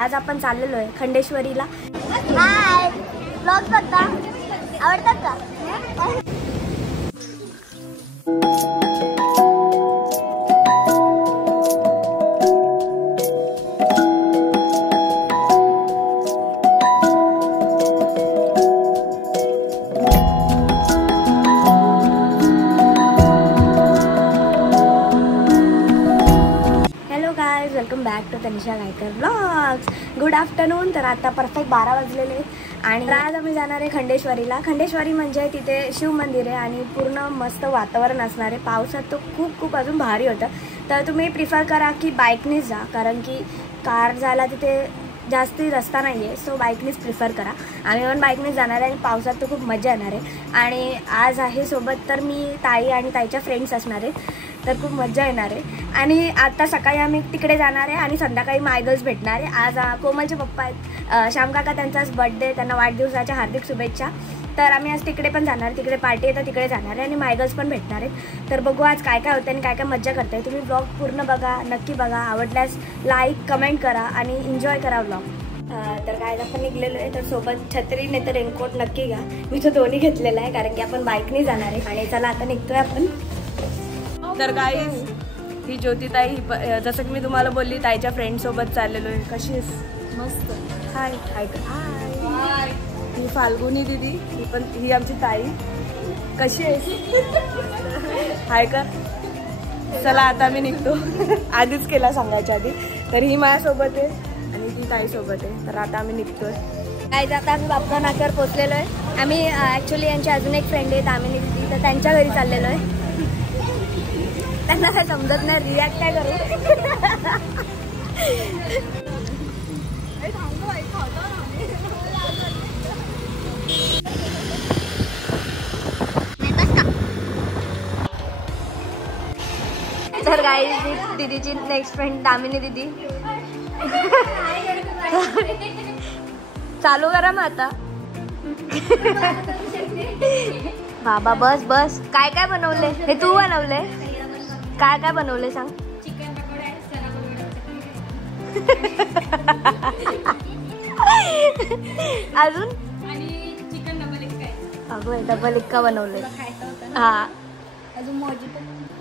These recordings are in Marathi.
आज आपण चाललेलो आहे खंडेश्वरीला. हाय, ब्लॉग बघता आवडतात का? Welcome back to Tanisha Gaikar blogs. Good afternoon. तर आता परफेक्ट 12 वाजलेले आहेत आणि आज आम्ही जाणार आहे खंडेश्वरीला. खंडेश्वरी म्हणजे तिथे शिव मंदिर आहे आणि पूर्ण मस्त वातावरण असणार आहे. पावसात तो खूप अजून भारी होतं. तर तुम्ही प्रिफर करा की बाईकनेच जा, कारण की कार जायला तिथे जास्ती रस्ता नाही आहे. सो बाईकनेच प्रिफर करा. आम्ही पण बाईकनेच जाणार आहे आणि पावसात तो खूप मजा येणार आहे. आणि आज आहे सोबत तर मी, ताई आणि ताईच्या फ्रेंड्स असणार आहेत. तर खूप मजा येणार आहे. आणि आता सकाळी आम्ही तिकडे जाणार आहे आणि संध्याकाळी मायगर्ल्स भेटणार आहे. आज कोमलचे पप्पा आहेत, श्याम काका, त्यांचाच बर्थडे, त्यांना वाढदिवसाच्या हार्दिक शुभेच्छा. तर आम्ही आज तिकडे पण जाणार, तिकडे पार्टी आहे तर तिकडे जाणार आहे आणि मायगर्ल्स पण भेटणार आहेत. तर बघू आज काय काय होतं आणि काय काय मजा करताय. तुम्ही ब्लॉग पूर्ण बघा, नक्की बघा. आवडल्यास लाईक कमेंट करा आणि एन्जॉय करा ब्लॉग. तर काय आपण निघलेलो आहे. तर सोबत छत्री नाही तर रेनकोट नक्की घ्या. मी तो दोन्ही घेतलेला आहे कारण की आपण बाईकने जाणार आहे. आणि चला आता निघतोय आपण. तर गाईज ही ज्योतिताई, जसं की मी तुम्हाला बोलली, ताईच्या फ्रेंडसोबत चाललेलो आहे. कशी आहेस? मस्त. हाय हाय हाय. ही फाल्गुनी दिदी, ही आमची ताई. कशी आहेस? हाय कर. चला आता आम्ही निघतो. आधीच केला सांगायच्या आधी. तर ही माझ्यासोबत आहे आणि ती ताईसोबत आहे. तर आता आम्ही निघतोय. काय आता आम्ही बाप्पा नाक्यावर पोचलेलो आहे. आम्ही ॲक्च्युली यांची अजून एक फ्रेंड आहे तामिनी दिदी, तर त्यांच्या घरी चाललेलो आहे. त्यांना काय समजत नाही, रिॲक्ट काय करू. तर गाईज दीदीची नेक्स्ट फ्रेंड दामिनी दीदी. चालू करा मग आता. बाबा बस बस. काय काय बनवले? हे तू बनवले? काय काय बनवले सांग. चिकन पकोडा, चना अजून आणि चिकन डबल इक्का. अगं डबल इक्का बनवले. हा अजून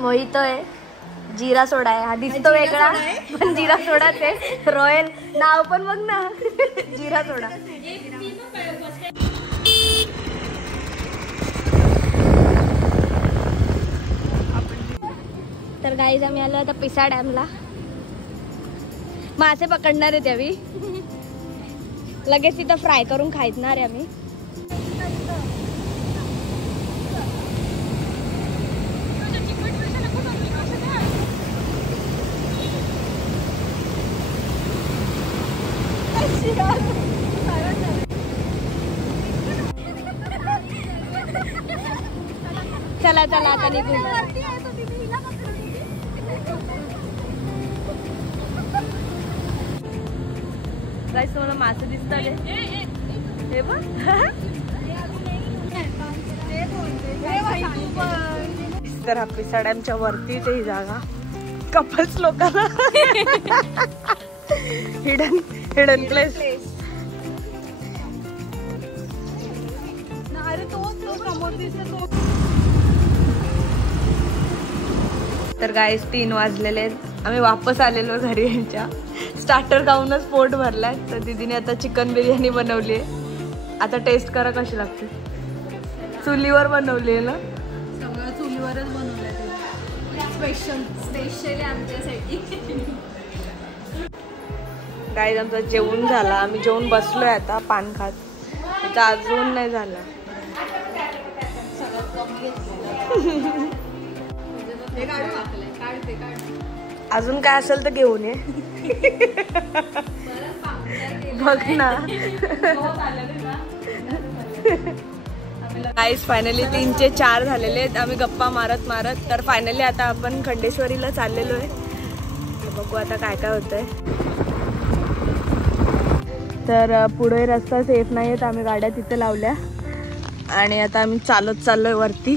मोहितो आहे. जिरा सोडा आहे. हा दिसतो वेगळा पण जिरा सोडाच आहे. रॉयल नाव पण बघ ना. जिरा सोडा. तर गाईज आम्ही आलो आता पिसा डॅमला. मासे पकडणार आहे त्यावेळी. लगेच तिथं फ्राय करून खायचणार आहे आम्ही. चला चला आता निघून. गाईस तुम्हाला मासे दिसतात हे बघ. तर हा पिसा डॅमच्या वरतीच ही जागा. कपल्स लोकांना हिडन प्लेस. तर गाईस 3 वाजलेले आहेत. आम्ही वापस आलेलो घरी. यांच्या स्टार्टर खाऊनच पोट भरलाय. तर दीदीने आता चिकन बिर्याणी बनवली आहे. आता टेस्ट करा कशी लागते. चुलीवर बनवली आहे ना. सगळं चुलीवरच बनवलंय. स्पेशली आमच्यासाठी. गाईस आमचं जेवण झाला. आम्ही जेवून बसलोय आता पान खात. आता अजून नाही झाला. अजून काय असेल तर घेऊन ये. बघ ना. गाईस फायनली 3चे 4 झालेले आहेत. आम्ही गप्पा मारत मारत. तर फायनली आता आपण खंडेश्वरीला चाललेलो आहे. बघू आता काय काय होतंय. तर पुढे रस्ता सेफ नाही आहे. आम्ही गाड्या तिथे लावल्या आणि आता आम्ही चालत चाललोय वरती.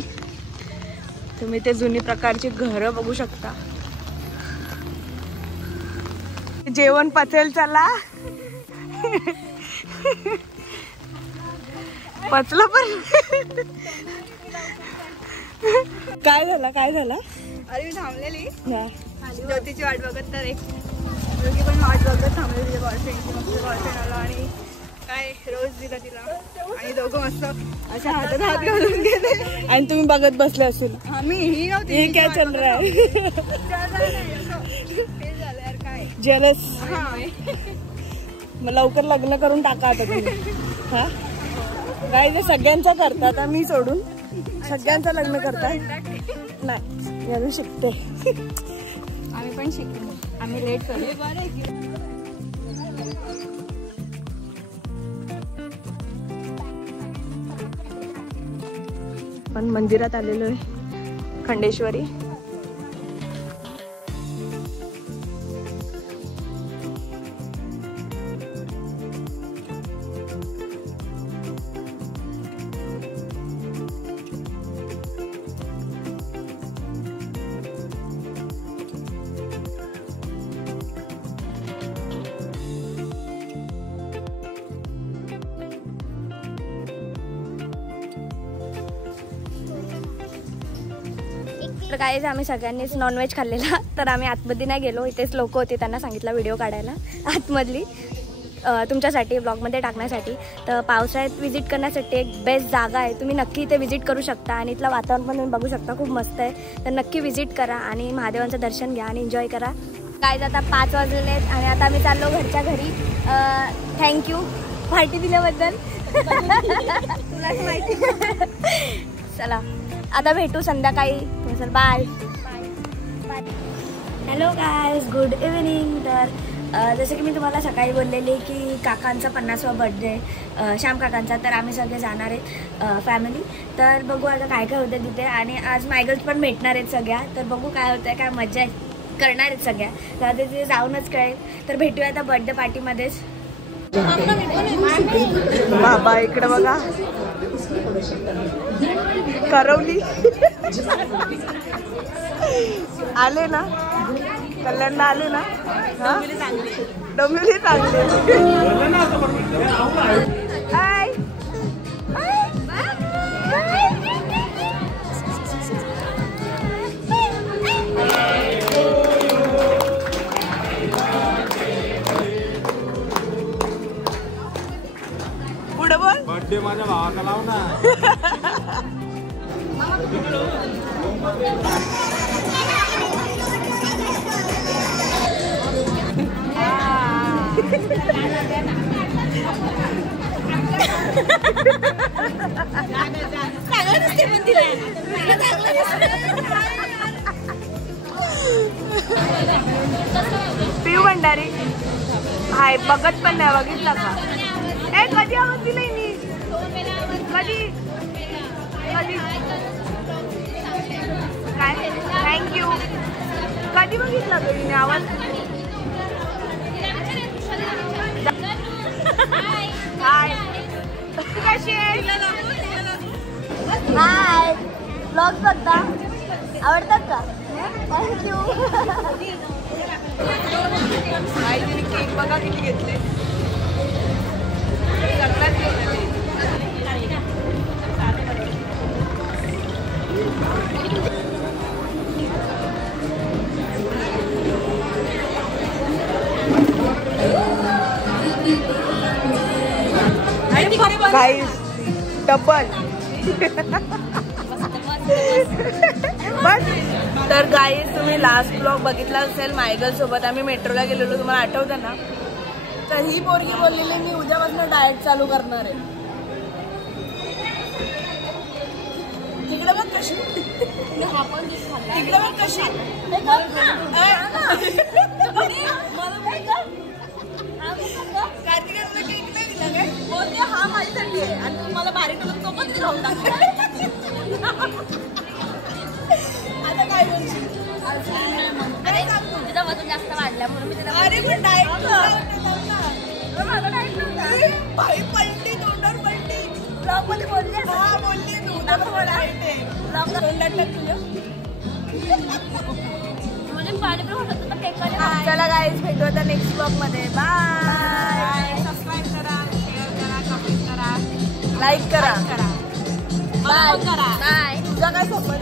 तुम्ही ते जुनी प्रकारची घरं बघू शकता. जेवण पचेल. चला पचला पण. काय झालं काय झालं? अरे मी थांबलेली ज्योतीची वाट बघत, तर एक मुलगी पण वाट बघत थांबलेली तिच्या बॉयफ्रेंडची. मग तिचा बॉयफ्रेंड आला आणि काय रोज दिला तिला आणि दोघं मस्त अशा हातात हात घालून गेले आणि तुम्ही बघत बसले असेल. आम्ही ही नव्हती. हे काय चाल रहा है? हे झालं यार काय जेलस. हा मग लवकर लग्न करून टाका आता तुम्ही. हा काय ते सगळ्यांचं करतात, मी सोडून सगळ्यांचं लग्न करतात. नाही अजून शिकते. आम्ही पण शिकतो, आम्ही लेट करू. पण मंदिरात आलेलो आहे खंडेश्वरी. तर काय आम्ही सगळ्यांनीच नॉनव्हेज खाल्लेला, तर आम्ही आतमध्ये नाही गेलो. इथेच लोक होते, त्यांना सांगितलं व्हिडिओ काढायला आतमधली तुमच्यासाठी ब्लॉगमध्ये टाकण्यासाठी. तर पावसाळ्यात विजिट करण्यासाठी एक बेस्ट जागा आहे, तुम्ही नक्की इथे विजिट करू शकता. आणि इथलं वातावरण पण तुम्ही बघू शकता, खूप मस्त आहे. तर नक्की विजिट करा आणि महादेवांचं दर्शन घ्या आणि एन्जॉय करा. काय आता 5 वाजलेले आहेत आणि आता आम्ही चाललो घरच्या घरी. थँक्यू पार्टी दिल्याबद्दल. तुला माहिती. चला आता भेटू संध्याकाळी. चल bye. Hello guys, good evening. तर जसं की मी तुम्हाला सकाळी बोललेली की काकांचा 50वा बर्थडे श्याम काकांचा, तर आम्ही सगळे जाणार आहेत फॅमिली. तर बघू आता काय काय होतं तिथे. आणि आज मायगल्स पण भेटणार आहेत सगळ्या, तर बघू काय होतं आहे, काय मजा करणार आहेत सगळ्या. तर तिथे जाऊनच कळेल. तर भेटूया आता बर्थडे पार्टीमध्येच. बाबा इकडे बघा, करवली आले ना, कल्याणला आले ना. हा डोंबिवली चांगली. पुढे बोल. बर्थडे माझ्या भावाचा लाव ना. पिऊ भंडारी हाय, बघत पण नाही, बघितलं का? ए कधी आवाज दिलाय मी? कधी कधी काय? थँक्यू. कधी बघितला तुम्ही आवाज? हाय कशी आहे? हाय, ब्लॉग बघता आवडतात का? थँक्यू. केक बघा किती घेतले. गाईस डबल. बस तर गाईस, तुम्ही लास्ट ब्लॉग बघितला असेल मायगल सोबत आम्ही मेट्रोला गेलेलो, तुम्हाला आठवतं ना? तर ही पोरगी बोललेली मी उद्यापासून डाएट चालू करणार आहे. तिकडे बघ कशी, तिकडे बघ कशी. कार्तिका तुला केक नाही दिला काय? बोलते हा माझ्यासाठी आहे आणि तुम्हाला बारीक करून तो पण खाऊन टाकला. आता काय बोलशील? तुझं वजन जास्त वाढलं म्हणून मी तिला. अरे पण डाएट भाई पलटी, तोंडावर पलटी. ब्लॉग मध्ये बोलली. हा बोलली तू. चला गाईज, भेटू आता नेक्स्ट ब्लॉग मध्ये. बाय. लाईक करा. बाय. तुझा काय सपोर्ट